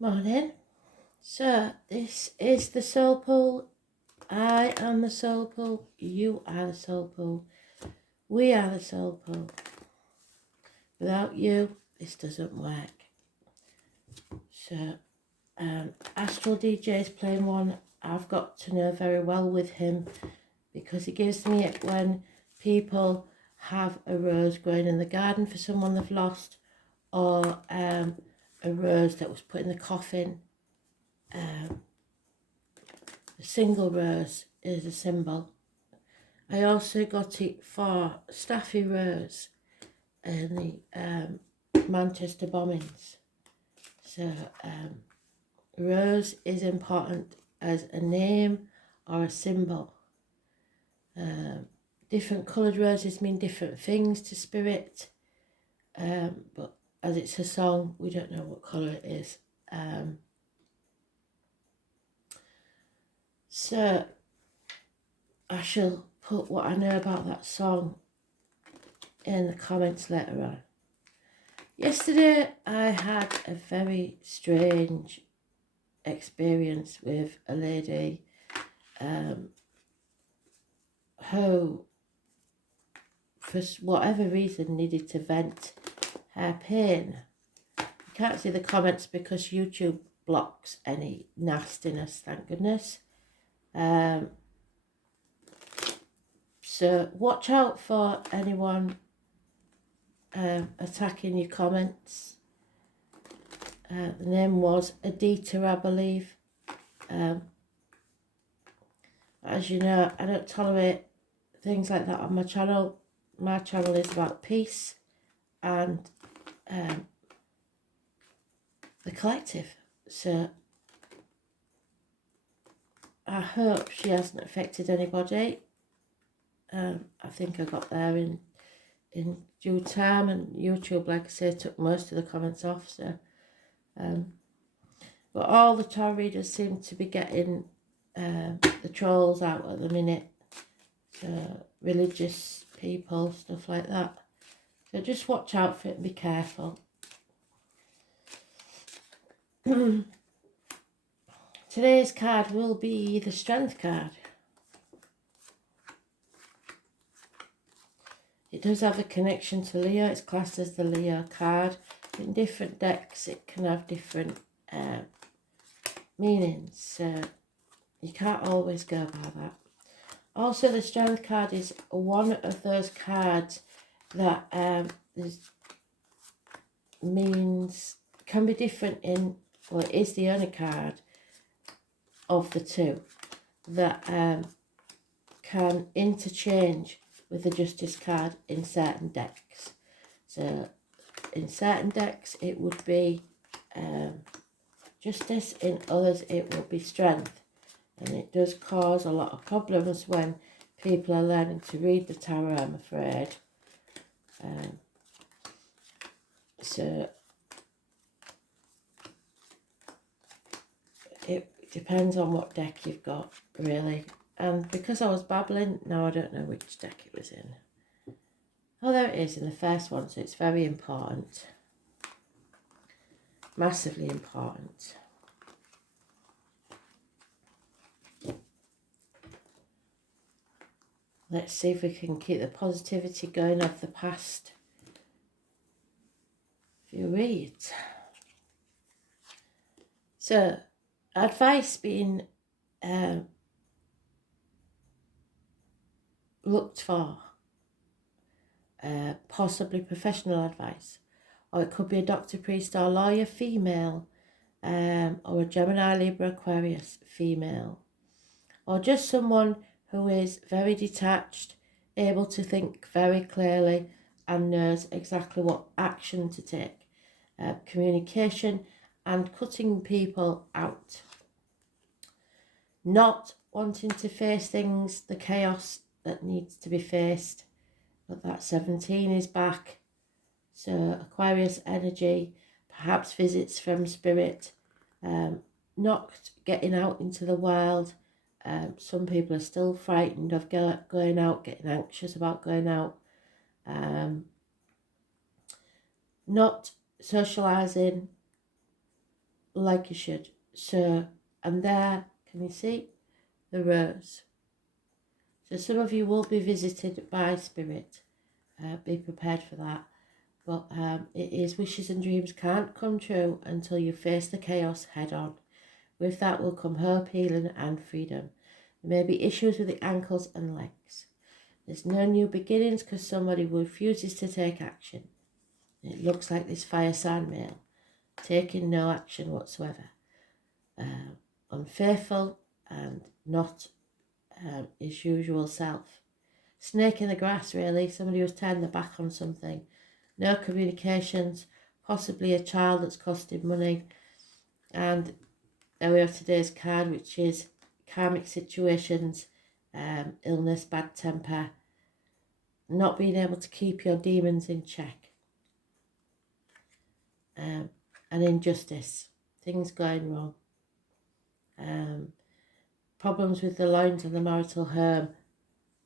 Morning. So this is the soul pool. I am the soul pool. You are the soul pool. We are the soul pool. Without you, this doesn't work. So Astral DJ is playing one I've got to know very well with him, because he gives me it when people have a rose growing in the garden for someone they've lost, or a rose that was put in the coffin. A single rose is a symbol. I also got it for Staffy Rose in the Manchester bombings. So rose is important as a name or a symbol. Different coloured roses mean different things to spirit, but as it's a song, we don't know what colour it is. So I shall put what I know about that song in the comments later on. Yesterday I had a very strange experience with a lady who, for whatever reason, needed to vent her pain. You can't see the comments because YouTube blocks any nastiness, thank goodness. So watch out for anyone attacking your comments. The name was Adita, I believe. As you know, I don't tolerate things like that on my channel. My channel is about peace and the collective. So I hope she hasn't affected anybody. I think I got there in due time, and YouTube, like I say, took most of the comments off. So, but all the tarot readers seem to be getting the trolls out at the minute. So religious people, stuff like that. So just watch out for it and be careful. Today's card will be the Strength card. It does have a connection to Leo. It's classed as the Leo card. In different decks, it can have different meanings. So you can't always go by that. Also, the Strength card is one of those cards that means can be different in, well, it is the only card of the two that can interchange with the Justice card in certain decks. So in certain decks it would be Justice, in others it will be Strength, and it does cause a lot of problems when people are learning to read the tarot, I'm afraid. So it depends on what deck you've got, really. And because I was babbling, now I don't know which deck it was in. Oh, there it is, in the first one, so it's very important. Massively important. Let's see if we can keep the positivity going of the past few reads. So, advice being looked for. Possibly professional advice. Or it could be a doctor, priest or lawyer, female. Or a Gemini, Libra, Aquarius, female. Or just someone who is very detached, able to think very clearly and knows exactly what action to take. Communication and cutting people out. Not wanting to face things, the chaos that needs to be faced. But that 17 is back. So Aquarius energy, perhaps visits from spirit, not getting out into the world. Some people are still frightened of going out, getting anxious about going out. Not socialising, like you should. So, and there, can you see the rose? So some of you will be visited by spirit. Be prepared for that. But it is wishes and dreams can't come true until you face the chaos head on. With that will come hope, healing and freedom. There may be issues with the ankles and legs. There's no new beginnings because somebody refuses to take action. It looks like this fire sign male, taking no action whatsoever. Unfaithful and not his usual self. Snake in the grass, really. Somebody who's turned their back on something. No communications, possibly a child that's costed money. And there we have today's card, which is karmic situations, illness, bad temper, not being able to keep your demons in check, and injustice, things going wrong, problems with the lines of the marital home,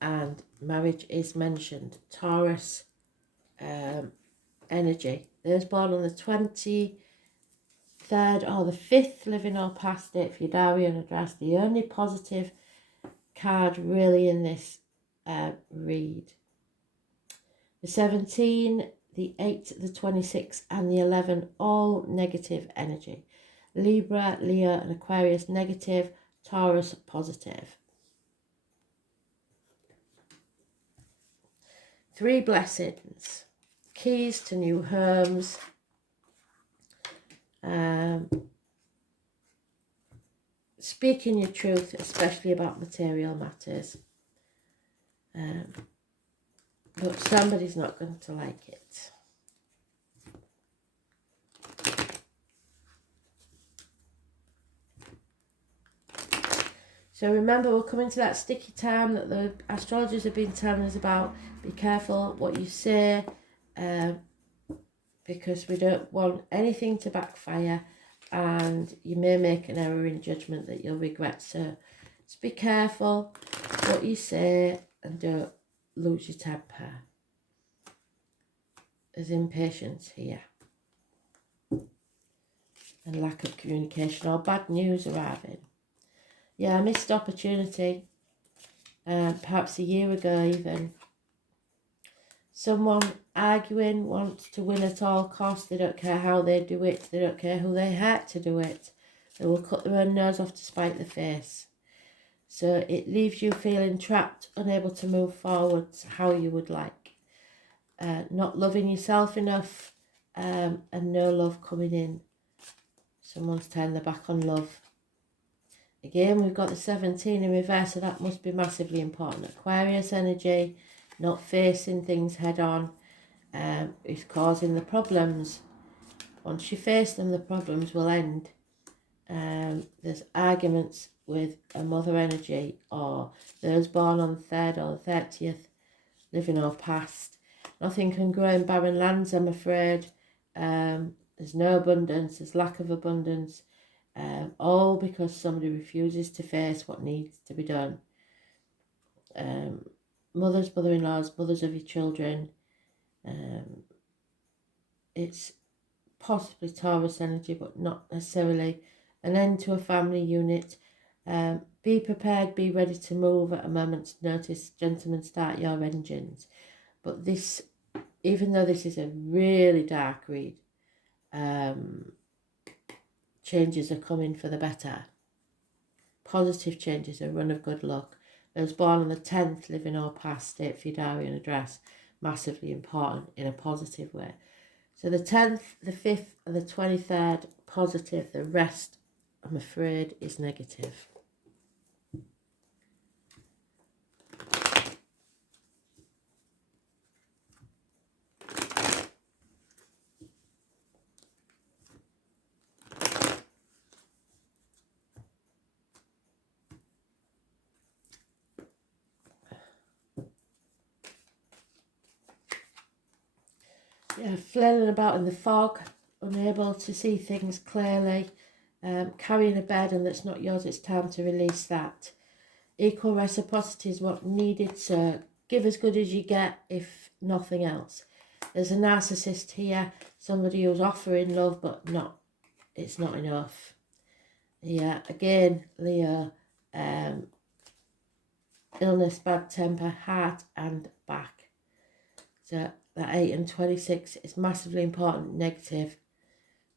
and marriage is mentioned. Taurus energy. Those born on the 23rd or the 5th, living or past date for your diary and address. The only positive card really in this read. The 17, the 8, the 26 and the 11, all negative energy. Libra, Leo and Aquarius negative, Taurus positive. 3 blessings. Keys to new homes. Speaking your truth, especially about material matters. But somebody's not going to like it. So remember, we're coming to that sticky time that the astrologers have been telling us about. Be careful what you say, because we don't want anything to backfire, and you may make an error in judgment that you'll regret. So just be careful what you say and don't lose your temper. There's impatience here and lack of communication or bad news arriving. Yeah, missed opportunity, perhaps a year ago even. Someone arguing, wants to win at all costs. They don't care how they do it. They don't care who they hurt to do it. They will cut their own nose off to spite the face. So it leaves you feeling trapped, unable to move forwards how you would like. Not loving yourself enough, and no love coming in. Someone's turned their back on love. Again, we've got the 17 in reverse, so that must be massively important. Aquarius energy, not facing things head on, is causing the problems. Once you face them, the problems will end. There's arguments with a mother energy, or those born on the 3rd or the 30th, living or past. Nothing can grow in barren lands, I'm afraid. There's no abundance, there's lack of abundance. All because somebody refuses to face what needs to be done. Mothers, mother-in-laws, mothers of your children. It's possibly Taurus energy, but not necessarily. An end to a family unit. Be prepared, be ready to move at a moment's notice. Gentlemen, start your engines. But this, even though this is a really dark read, changes are coming for the better. Positive changes, a run of good luck. Those born on the 10th, living or past, state for your diary and address, massively important in a positive way. So the 10th, the 5th and the 23rd, positive. The rest, I'm afraid, is negative. Yeah, flailing about in the fog, unable to see things clearly, carrying a burden that's not yours. It's time to release that. Equal reciprocity is what needed, so give as good as you get, if nothing else. There's a narcissist here, somebody who's offering love but not it's not enough. Yeah, again, Leo, illness, bad temper, heart and back. So that 8 and 26 is massively important, negative.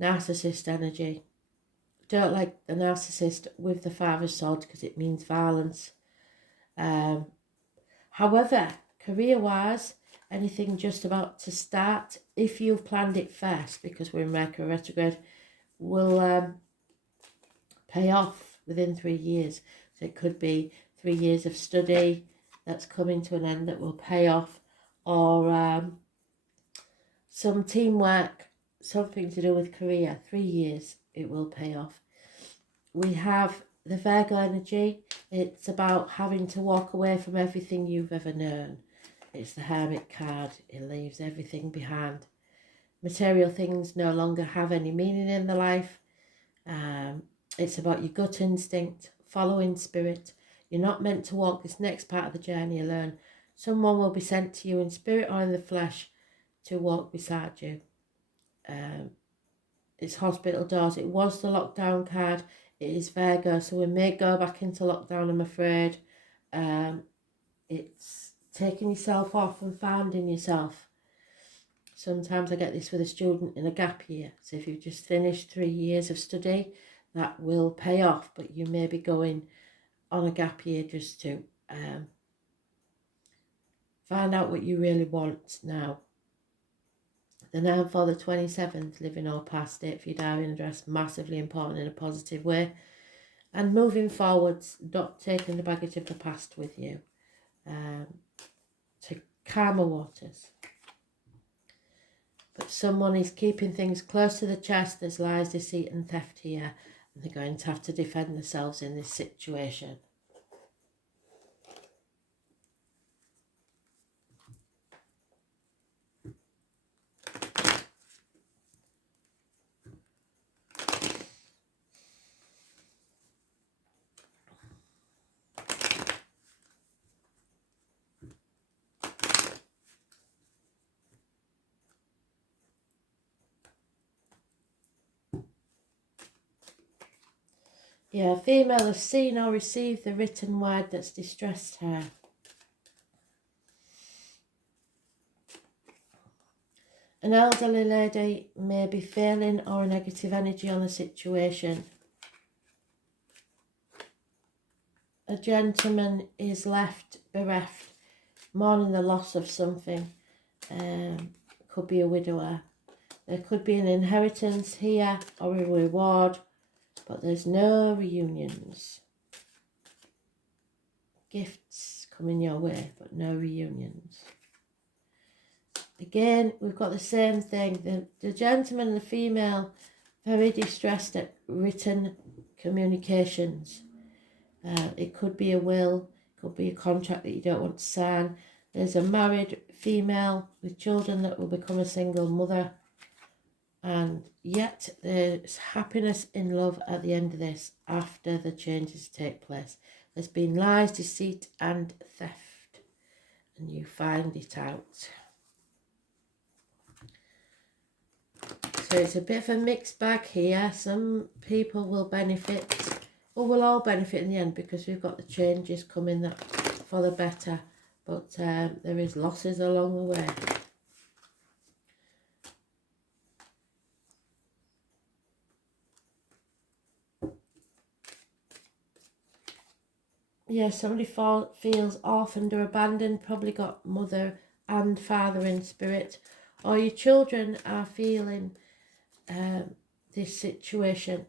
Narcissist energy. Don't like the narcissist with the father's sword because it means violence. However, career-wise, anything just about to start, if you've planned it first, because we're in Mercury retrograde, will pay off within 3 years. So it could be 3 years of study that's coming to an end that will pay off, or some teamwork, something to do with career. 3 years, it will pay off. We have the Virgo energy. It's about having to walk away from everything you've ever known. It's the Hermit card. It leaves everything behind. Material things no longer have any meaning in the life. It's about your gut instinct, following spirit. You're not meant to walk this next part of the journey alone. Someone will be sent to you in spirit or in the flesh to walk beside you. It's hospital doors. It was the lockdown card. It is Virgo, so we may go back into lockdown, I'm afraid. It's taking yourself off and finding yourself. Sometimes I get this with a student in a gap year. So if you've just finished 3 years of study, that will pay off, but you may be going on a gap year just to find out what you really want now. The 9 for the 27th, living or past date for your diary and address, massively important in a positive way. And moving forwards, not taking the baggage of the past with you. To calmer waters. But someone is keeping things close to the chest. There's lies, deceit and theft here. And they're going to have to defend themselves in this situation. Yeah, a female has seen or received the written word that's distressed her. An elderly lady may be feeling or a negative energy on the situation. A gentleman is left bereft, mourning the loss of something. Could be a widower. There could be an inheritance here or a reward, but there's no reunions. Gifts coming your way, but no reunions. Again, we've got the same thing. The gentleman and the female, very distressed at written communications. It could be a will, could be a contract that you don't want to sign. There's a married female with children that will become a single mother. And yet there's happiness in love at the end of this after the changes take place. There's been lies, deceit and theft. And you find it out. So it's a bit of a mixed bag here. Some people will benefit, or we'll all benefit in the end, because we've got the changes coming that for the better. But there is losses along the way. Yeah, somebody feels orphaned or abandoned, probably got mother and father in spirit. Or your children are feeling this situation.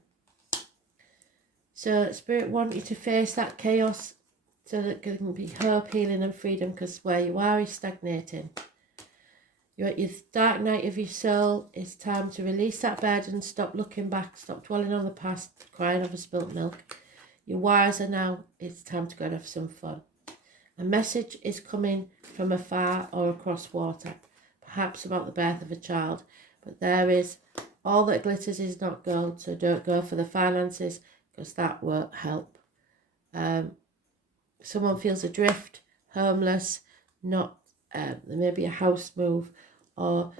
So Spirit want you to face that chaos so that there can be hope, healing and freedom, because where you are is stagnating. You're at your dark night of your soul. It's time to release that burden, stop looking back, stop dwelling on the past, crying over spilt milk. You're wiser now, it's time to go and have some fun. A message is coming from afar or across water, perhaps about the birth of a child, but there is, all that glitters is not gold, so don't go for the finances, because that won't help. Someone feels adrift, homeless, not there may be a house move, or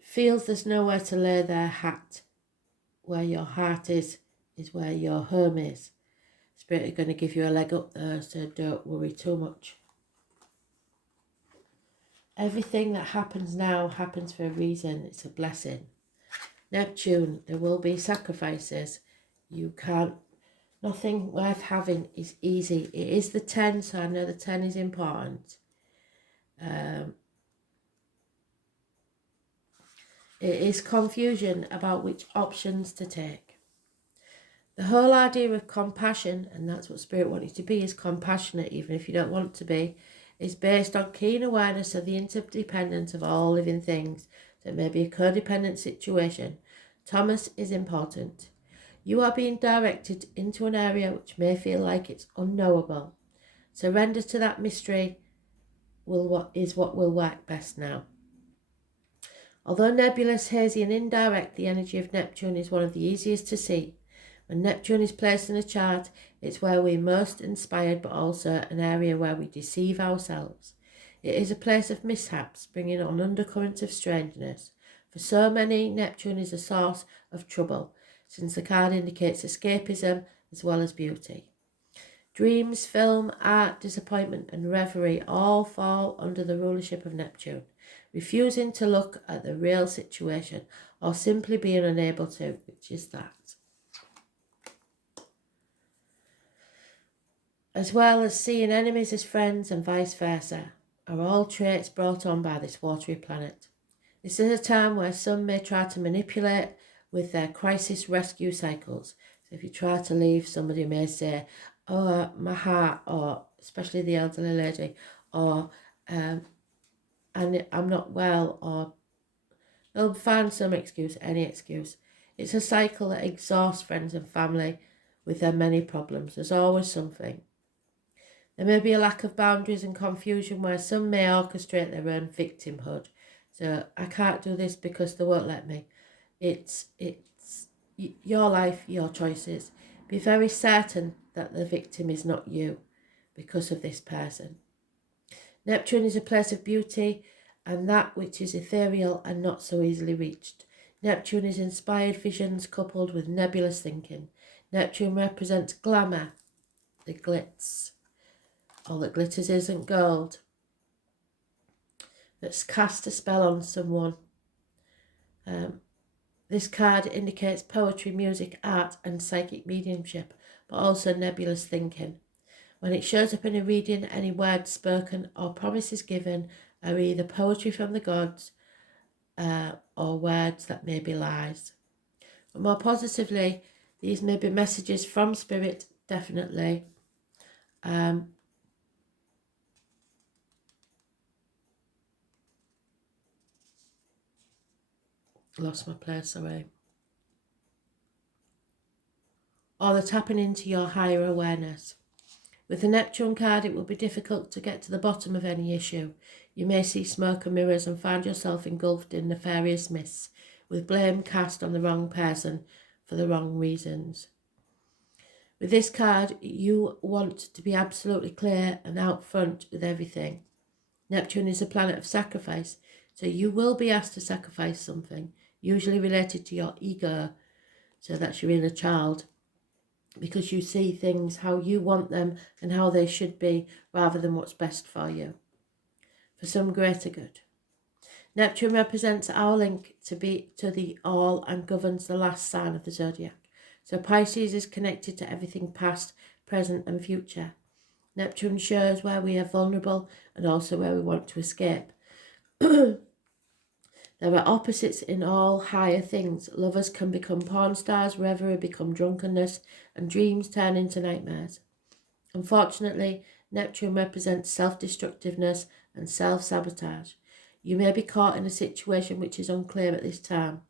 feels there's nowhere to lay their hat. where your heart is where your home is. Spirit are going to give you a leg up there, so don't worry too much. Everything that happens now happens for a reason. It's a blessing. Neptune, there will be sacrifices. You can't, nothing worth having is easy. It is the 10, so I know the 10 is important. It is confusion about which options to take. The whole idea of compassion, and that's what Spirit wants you to be, is compassionate, even if you don't want to be, is based on keen awareness of the interdependence of all living things. So it may be a codependent situation. Thomas is important. You are being directed into an area which may feel like it's unknowable. Surrender to that mystery is what will work best now. Although nebulous, hazy and indirect, the energy of Neptune is one of the easiest to see. When Neptune is placed in a chart, it's where we're most inspired, but also an area where we deceive ourselves. It is a place of mishaps, bringing on undercurrents of strangeness. For so many, Neptune is a source of trouble, since the card indicates escapism as well as beauty. Dreams, film, art, disappointment and reverie all fall under the rulership of Neptune. Refusing to look at the real situation or simply being unable to, which is that. As well as seeing enemies as friends and vice versa, are all traits brought on by this watery planet. This is a time where some may try to manipulate with their crisis rescue cycles. So if you try to leave, somebody may say, oh, my heart, or especially the elderly lady, or and I'm not well, or they'll find some excuse, any excuse. It's a cycle that exhausts friends and family with their many problems. There's always something. There may be a lack of boundaries and confusion where some may orchestrate their own victimhood. So I can't do this because they won't let me. It's your life, your choices. Be very certain that the victim is not you because of this person. Neptune is a place of beauty and that which is ethereal and not so easily reached. Neptune is inspired visions coupled with nebulous thinking. Neptune represents glamour, the glitz. All that glitters isn't gold. That's cast a spell on someone. This card indicates poetry, music, art and psychic mediumship, but also nebulous thinking. When it shows up in a reading, any words spoken or promises given are either poetry from the gods or words that may be lies. But more positively, these may be messages from Spirit, definitely. Lost my place, sorry. Or the tapping into your higher awareness. With the Neptune card, it will be difficult to get to the bottom of any issue. You may see smoke and mirrors and find yourself engulfed in nefarious mists, with blame cast on the wrong person for the wrong reasons. With this card, you want to be absolutely clear and out front with everything. Neptune is a planet of sacrifice, so you will be asked to sacrifice something, usually related to your ego, so that's your inner child, because you see things how you want them and how they should be rather than what's best for you, for some greater good. Neptune represents our link to the all and governs the last sign of the zodiac. So Pisces is connected to everything past, present and future. Neptune shows where we are vulnerable and also where we want to escape. There are opposites in all higher things. Lovers can become porn stars, reverie become drunkenness, and dreams turn into nightmares. Unfortunately, Neptune represents self-destructiveness and self-sabotage. You may be caught in a situation which is unclear at this time.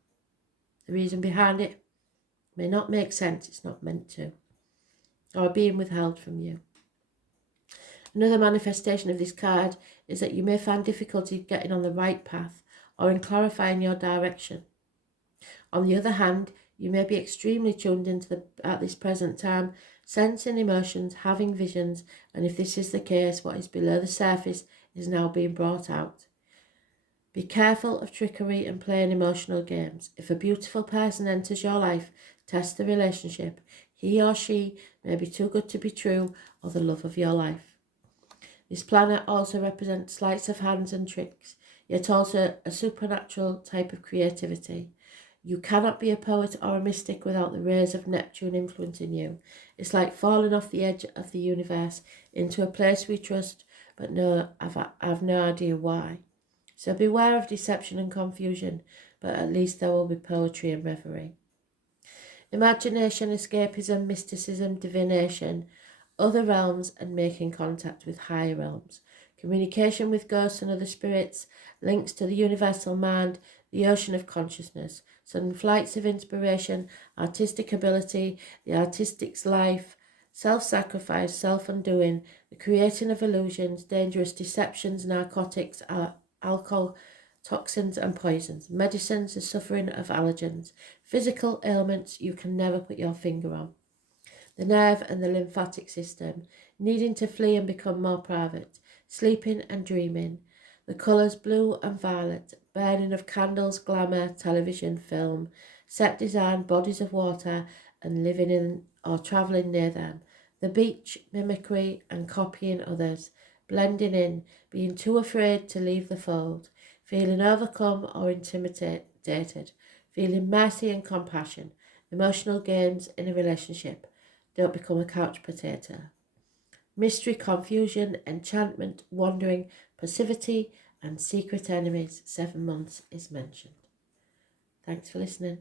The reason behind it may not make sense, it's not meant to, or being withheld from you. Another manifestation of this card is that you may find difficulty getting on the right path or in clarifying your direction. On the other hand, you may be extremely tuned into at this present time, sensing emotions, having visions, and if this is the case, what is below the surface is now being brought out. Be careful of trickery and playing emotional games. If a beautiful person enters your life, test the relationship. He or she may be too good to be true or the love of your life. This planet also represents sleights of hands and tricks, yet also a supernatural type of creativity. You cannot be a poet or a mystic without the rays of Neptune influencing you. It's like falling off the edge of the universe into a place we trust, but I've no idea why. So beware of deception and confusion, but at least there will be poetry and reverie. Imagination, escapism, mysticism, divination, other realms, and making contact with higher realms. Communication with ghosts and other spirits, links to the universal mind, the ocean of consciousness, sudden flights of inspiration, artistic ability, the artistic's life, self-sacrifice, self-undoing, the creating of illusions, dangerous deceptions, narcotics, alcohol, toxins and poisons, medicines, the suffering of allergens, physical ailments you can never put your finger on, the nerve and the lymphatic system, needing to flee and become more private, sleeping and dreaming, the colours blue and violet, burning of candles, glamour, television, film, set design, bodies of water, and living in or travelling near them, the beach, mimicry and copying others, blending in, being too afraid to leave the fold, feeling overcome or intimidated, feeling mercy and compassion, emotional games in a relationship. Don't become a couch potato. Mystery, confusion, enchantment, wandering, passivity, and secret enemies. 7 months is mentioned. Thanks for listening.